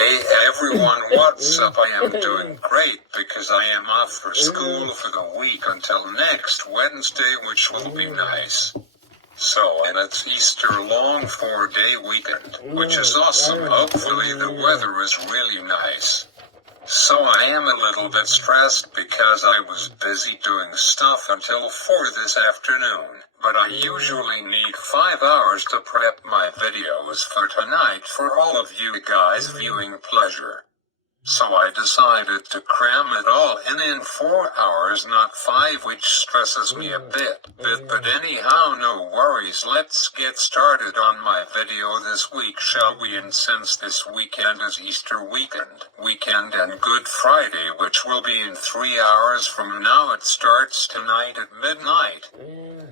Hey everyone, what's up? I am doing great because I am off for school for the week until next Wednesday, which will be nice. So, and it's Easter long 4-day weekend, which is awesome. Hopefully the weather is really nice. So I am a little bit stressed because I was busy doing stuff until 4 this afternoon, but I usually need 5 hours to prep my videos for tonight for all of you guys viewing pleasure. So I decided to cram it all in 4 hours, not 5, which stresses me a bit. But anyhow, no worries. Let's get started on my video this week, shall we? And since this weekend is Easter weekend and Good Friday, which will be in 3 hours from now, it starts tonight at midnight.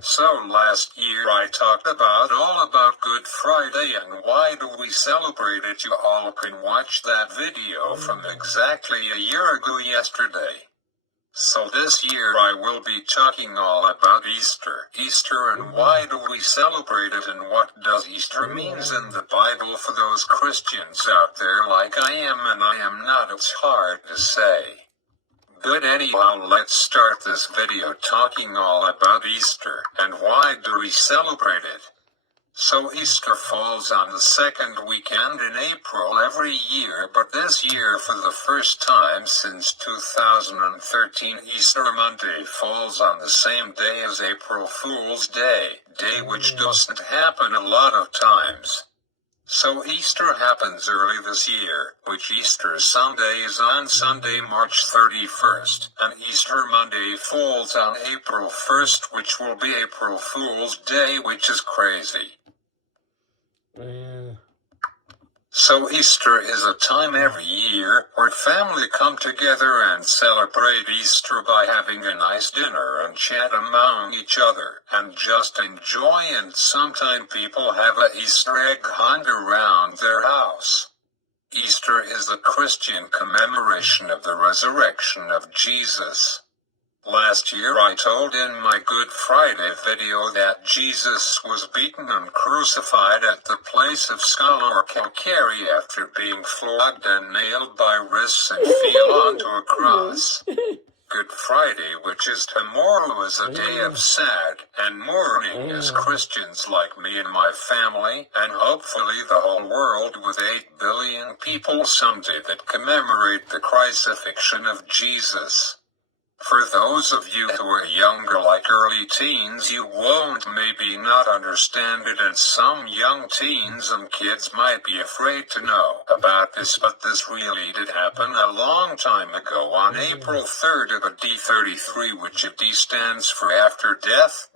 So last year I talked all about Good Friday and why do we celebrate it. You all can watch that video from exactly a year ago yesterday. So this year I will be talking all about Easter and why do we celebrate it and what does Easter means in the Bible for those Christians out there like I am and I am not. It's hard to say. Good, anyhow, let's start this video talking all about Easter and why do we celebrate it. So Easter falls on the second weekend in April every year, but this year for the first time since 2013, Easter Monday falls on the same day as April Fool's Day, which doesn't happen a lot of times. So Easter happens early this year, which Easter Sunday is on Sunday, March 31st, and Easter Monday falls on April 1st, which will be April Fool's Day, which is crazy. So Easter is a time every year where family come together and celebrate Easter by having a nice dinner and chat among each other and just enjoy, and sometimes people have a Easter egg hunt around their house. Easter is the Christian commemoration of the resurrection of Jesus. Last year I told in my Good Friday video that Jesus was beaten and crucified at the place of Skull or Calvary after being flogged and nailed by wrists and feet onto a cross. Good Friday, which is tomorrow, is a day of sad and mourning as Christians like me and my family, and hopefully the whole world with 8 billion people someday, that commemorate the crucifixion of Jesus. For those of you who are younger, like early teens, you won't maybe not understand it, and some young teens and kids might be afraid to know about this, but this really did happen a long time ago on April 3rd of a D33, which a D stands for after death,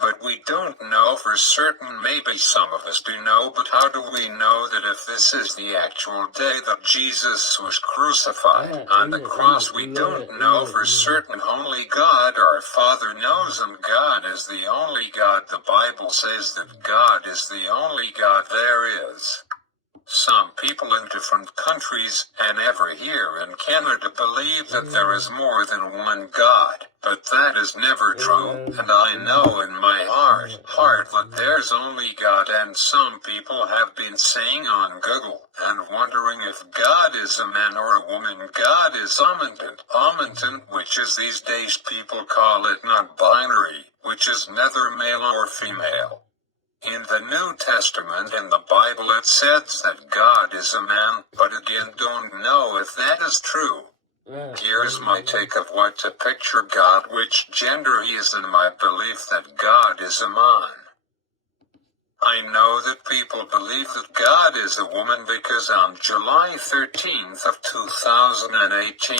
but we don't know for certain. Maybe some of us do know, but how do we know that if this is the actual day that Jesus was crucified on the cross? We don't know for certain. Only God our Father knows, and God is the only God. The Bible says that God is the only God there is. Some people in different countries, and ever here in Canada, believe that there is more than one God, but that is never true, and I know in my heart that there's only God, and some people have been saying on Google and wondering if God is a man or a woman. God is omnipotent, which is these days people call it non-binary, which is neither male or female. In the New Testament in the Bible it says that God is a man, but again don't know if that is true. Here's my take of what to picture God, which gender he is, and my belief that God is a man. I know that people believe that God is a woman because on July 13th of 2018,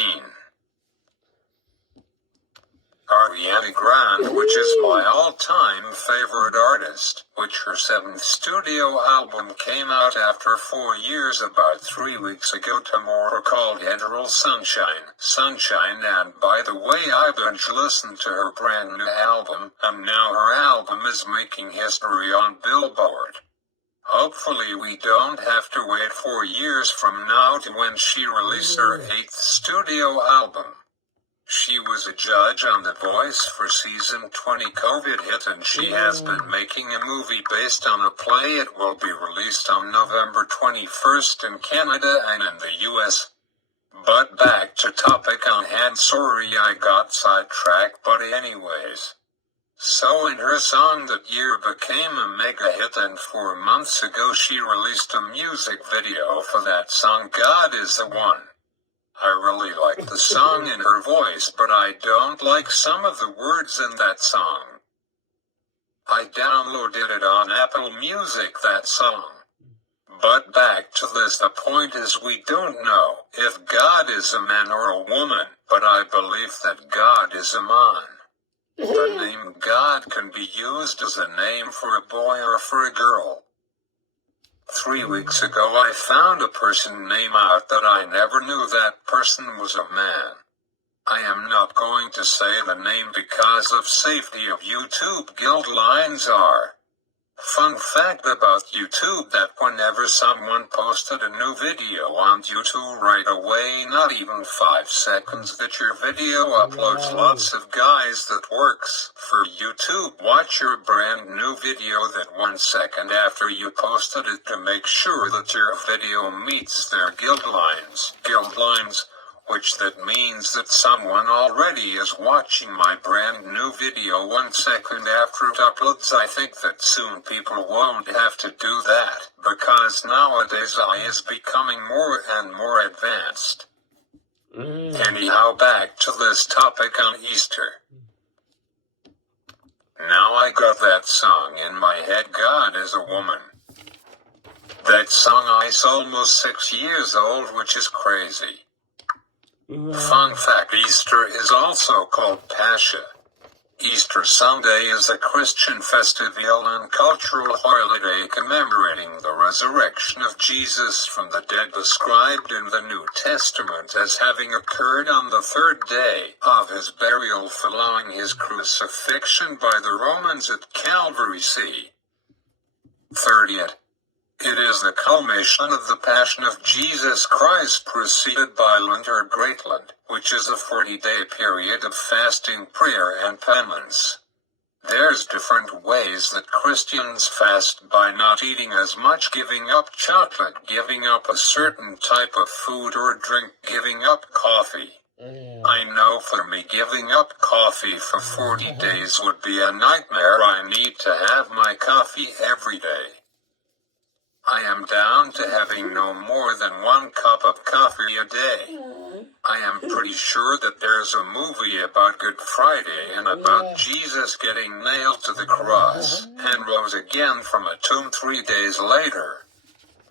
Ariana Grande, which is my all-time favorite artist, which her 7th studio album came out after 4 years about 3 weeks ago tomorrow, called Eternal Sunshine, and by the way, I binge listened to her brand new album, and now her album is making history on Billboard. Hopefully we don't have to wait 4 years from now to when she released her 8th studio album. She was a judge on The Voice for season 20 COVID hit, and she has been making a movie based on a play. It will be released on November 21st in Canada and in the US. But back to topic on hand, sorry I got sidetracked, but anyways. So in her song that year became a mega hit, and 4 months ago she released a music video for that song, God Is the One. I really like the song and her voice, but I don't like some of the words in that song. I downloaded it on Apple Music, that song. But back to this, the point is we don't know if God is a man or a woman, but I believe that God is a man. The name God can be used as a name for a boy or for a girl. 3 weeks ago I found a person name out that I never knew that person was a man. I am not going to say the name because of safety of YouTube guidelines are. Fun fact about YouTube, that whenever someone posted a new video on YouTube, right away, not even 5 seconds that your video uploads, lots of guys that works for YouTube watch your brand new video that 1 second after you posted it to make sure that your video meets their guidelines, which that means that someone already is watching my brand new video 1 second after it uploads. I think that soon people won't have to do that, because nowadays AI is becoming more and more advanced. Anyhow, back to this topic on Easter. Now I got that song in my head, God Is a Woman. That song is almost 6 years old, which is crazy. Fun fact, Easter is also called Pascha. Easter Sunday is a Christian festival and cultural holiday commemorating the resurrection of Jesus from the dead, described in the New Testament as having occurred on the 3rd day of his burial following his crucifixion by the Romans at Calvary. C. 30th. It is the culmination of the Passion of Jesus Christ, preceded by Lent or Great Lent, which is a 40-day period of fasting, prayer, and penance. There's different ways that Christians fast: by not eating as much, giving up chocolate, giving up a certain type of food or drink, giving up coffee. I know for me, giving up coffee for 40 days would be a nightmare. I need to have my coffee every day. I am down to having no more than 1 cup of coffee a day. I am pretty sure that there's a movie about Good Friday and about Jesus getting nailed to the cross and rose again from a tomb 3 days later.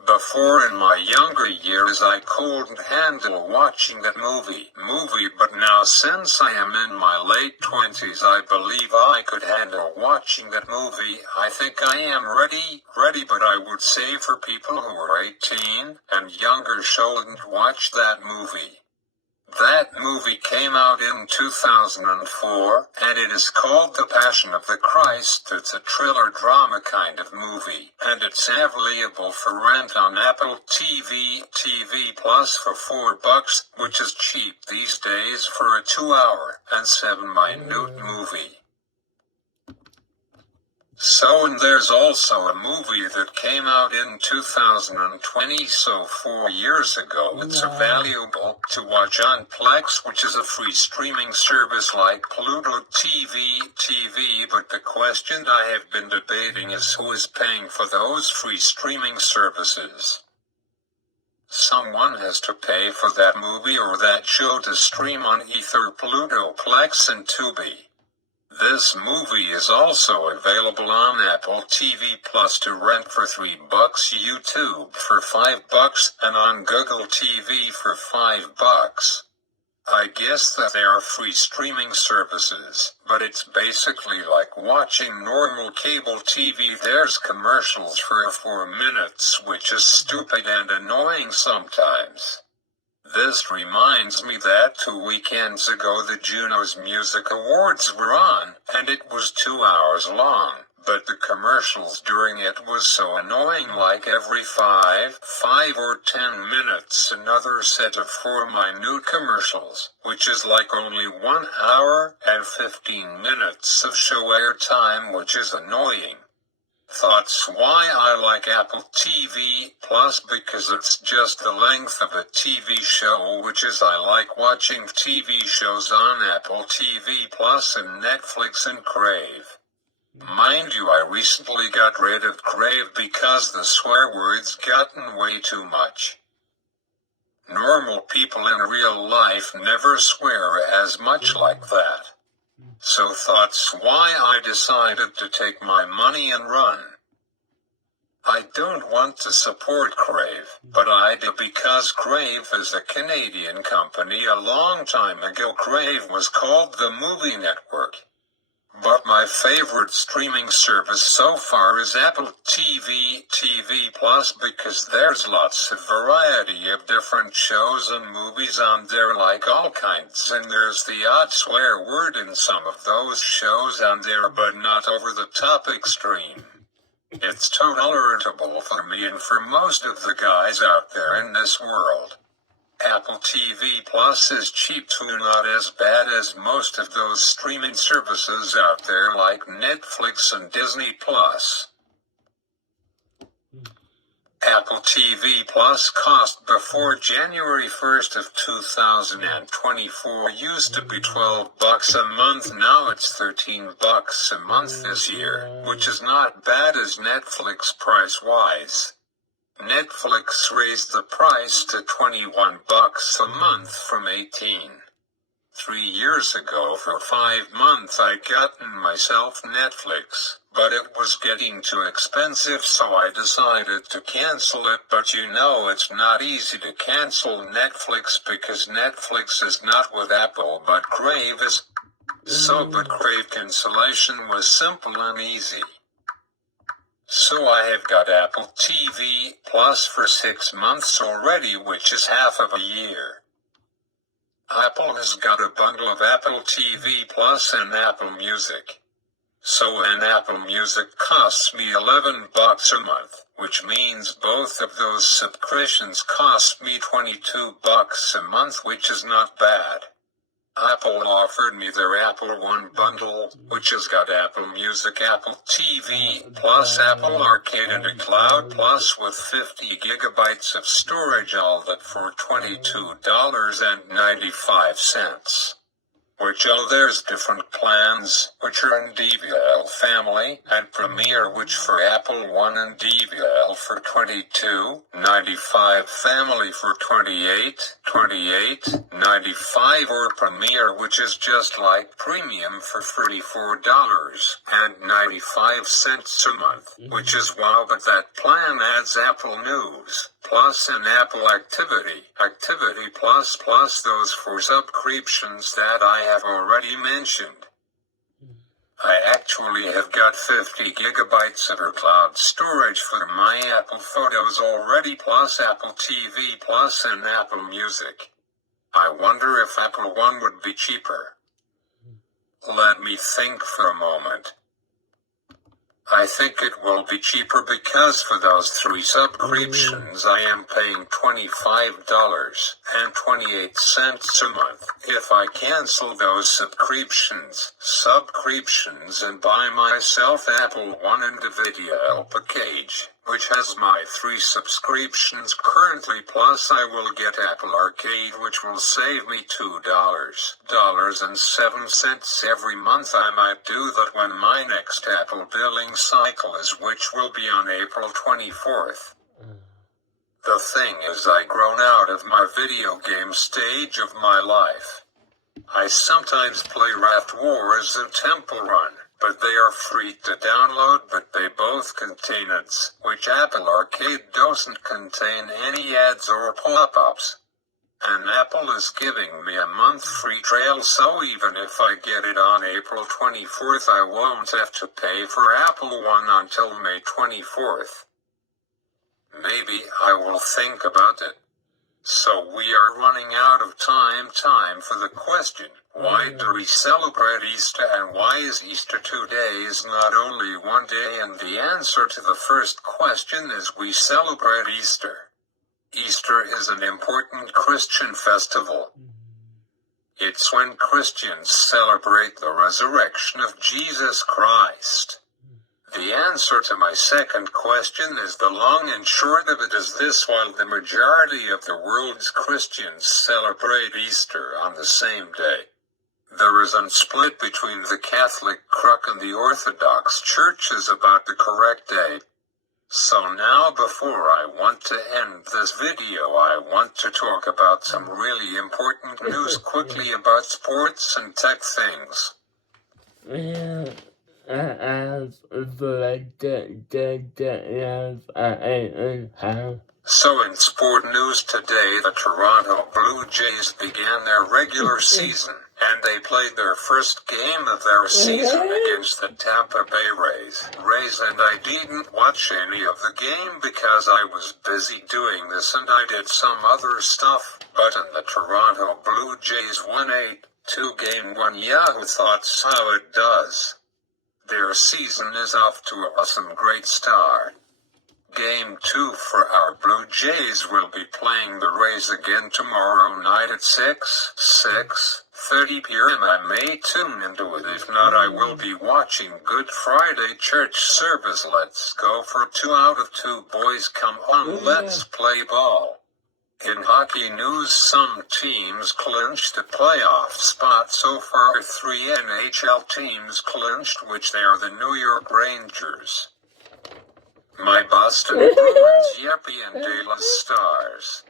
Before, in my younger years, I couldn't handle watching that movie, but now since I am in my late 20s, I believe I could handle watching that movie. I think I am ready, but I would say for people who are 18 and younger shouldn't watch that movie. That movie came out in 2004, and it is called The Passion of the Christ. It's a thriller drama kind of movie, and it's available for rent on Apple TV Plus for $4, which is cheap these days for a 2-hour and 7-minute movie. So, and there's also a movie that came out in 2020, so 4 years ago. It's available to watch on Plex, which is a free streaming service like Pluto TV, but the question I have been debating is who is paying for those free streaming services. Someone has to pay for that movie or that show to stream on either Pluto, Plex, and Tubi. This movie is also available on Apple TV Plus to rent for $3, YouTube for $5, and on Google TV for $5. I guess that they are free streaming services, but it's basically like watching normal cable TV. There's commercials for 4 minutes, which is stupid and annoying sometimes. This reminds me that 2 weekends ago the Juno's Music Awards were on, and it was 2 hours long, but the commercials during it was so annoying, like every 5 or 10 minutes another set of 4-minute commercials, which is like only 1 hour and 15 minutes of show airtime, which is annoying. Thoughts why I like Apple TV Plus? Because it's just the length of a TV show, which is I like watching TV shows on Apple TV Plus and Netflix and Crave. Mind you, I recently got rid of Crave because the swear words gotten way too much. Normal people in real life never swear as much like that. So thoughts why I decided to take my money and run. I don't want to support Crave, but I do because Crave is a Canadian company. A long time ago Crave was called the Movie Network. But my favorite streaming service so far is Apple TV Plus, because there's lots of variety of different shows and movies on there, like all kinds, and there's the odd swear word in some of those shows on there, but not over the top extreme. It's tolerable for me and for most of the guys out there in this world. Apple TV Plus is cheap too, not as bad as most of those streaming services out there like Netflix and Disney Plus. Apple TV Plus cost before January 1st of 2024 used to be $12 a month. Now it's $13 a month this year, which is not bad as Netflix price-wise. Netflix raised the price to $21 a month from $18. 3 years ago for 5 months I gotten myself Netflix, but it was getting too expensive, so I decided to cancel it. But you know, it's not easy to cancel Netflix because Netflix is not with Apple but Crave is. But Crave cancellation was simple and easy. So I have got Apple TV Plus for 6 months already, which is half of a year. Apple has got a bundle of Apple TV Plus and Apple Music. So an Apple Music costs me $11 a month, which means both of those subscriptions cost me $22 a month, which is not bad. Apple offered me their Apple One bundle, which has got Apple Music, Apple TV Plus, Apple Arcade and a Cloud Plus with 50 gigabytes of storage, all that for $22.95. Which there's different plans, which are in DVL Family and Premier, which for Apple One and DVL for $22.95, Family for $28.95, or Premier, which is just like Premium for $34.95 a month, which is wow. But that plan adds Apple News Plus and Apple Activity Plus those 4 subscriptions that I have already mentioned. I actually have got 50 gigabytes of cloud storage for my Apple Photos already, plus Apple TV Plus and Apple Music. I wonder if Apple One would be cheaper. Let me think for a moment. I think it will be cheaper because for those 3 subscriptions I am paying $25.28 a month. If I cancel those subscriptions and buy myself Apple One and the video package, which has my 3 subscriptions currently, plus I will get Apple Arcade, which will save me $2.07 every month. I might do that when my next Apple billing cycle is, which will be on April 24th. The thing is, I've grown out of my video game stage of my life. I sometimes play Raft Wars and Temple Run, but they are free to download, but they both contain ads, which Apple Arcade doesn't contain any ads or pop-ups. And Apple is giving me a month free trial, so even if I get it on April 24th, I won't have to pay for Apple One until May 24th. Maybe I will think about it. So we are running out of time for the question, why do we celebrate Easter and why is Easter 2 days, not only 1 day? And the answer to the first question is we celebrate Easter. Easter is an important Christian festival. It's when Christians celebrate the resurrection of Jesus Christ. The answer to my second question is the long and short of it is this: while the majority of the world's Christians celebrate Easter on the same day, there is a split between the Catholic crook and the Orthodox churches about the correct date. So now, before I want to end this video, I want to talk about some really important news quickly about sports and tech things. So in sport news today, the Toronto Blue Jays began their regular season, and they played their first game of their season against the Tampa Bay Rays. And I didn't watch any of the game because I was busy doing this and I did some other stuff, but in the Toronto Blue Jays won 8-2 game 1. Yahoo Thoughts how it does. Their season is off to some great start. Game 2 for our Blue Jays will be playing the Rays again tomorrow night at 6:30 p.m. I may tune into it. If not, I will be watching Good Friday church service. Let's go for 2 out of 2. Boys, come on, let's play ball. In hockey news, some teams clinched a playoff spot so far. 3 NHL teams clinched, which they are the New York Rangers, my Boston Bruins, Yippee, and Dallas Stars.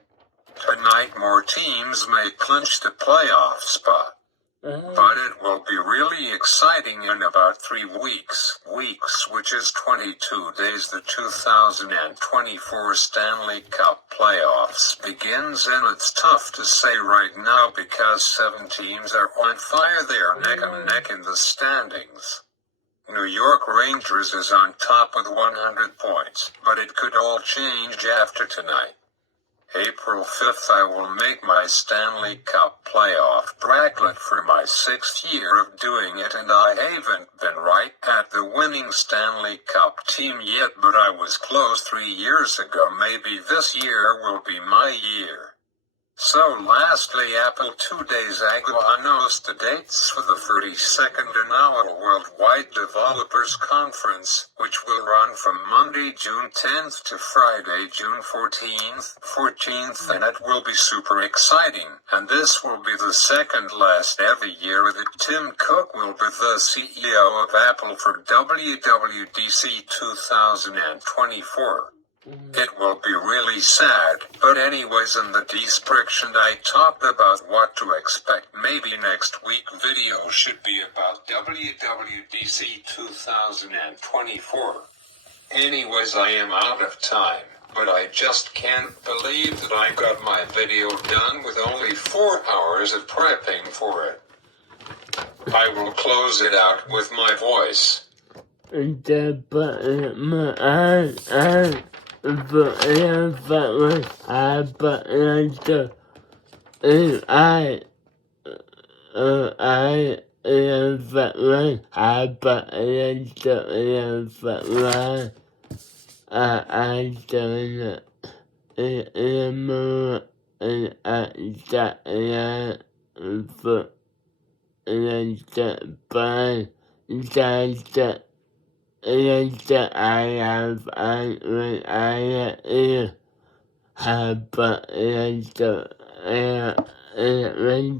Tonight more teams may clinch the playoff spot. But it will be really exciting in about 3 weeks, which is 22 days. The 2024 Stanley Cup playoffs begins, and it's tough to say right now because 7 teams are on fire. They are neck and neck in the standings. New York Rangers is on top with 100 points, but it could all change after tonight. April 5th I will make my Stanley Cup playoff bracket for my 6th year of doing it, and I haven't been right at the winning Stanley Cup team yet, but I was close 3 years ago. Maybe this year will be my year. So lastly, Apple 2 days ago announced the dates for the 32nd Annual Worldwide Developers Conference, which will run from Monday, June 10th to Friday, June 14th, and it will be super exciting. And this will be the second last every year that Tim Cook will be the CEO of Apple for WWDC 2024. It will be really sad, but anyways, in the description I talked about what to expect. Maybe next week video should be about WWDC 2024. Anyways, I am out of time, but I just can't believe that I got my video done with only 4 hours of prepping for it. I will close it out with my voice.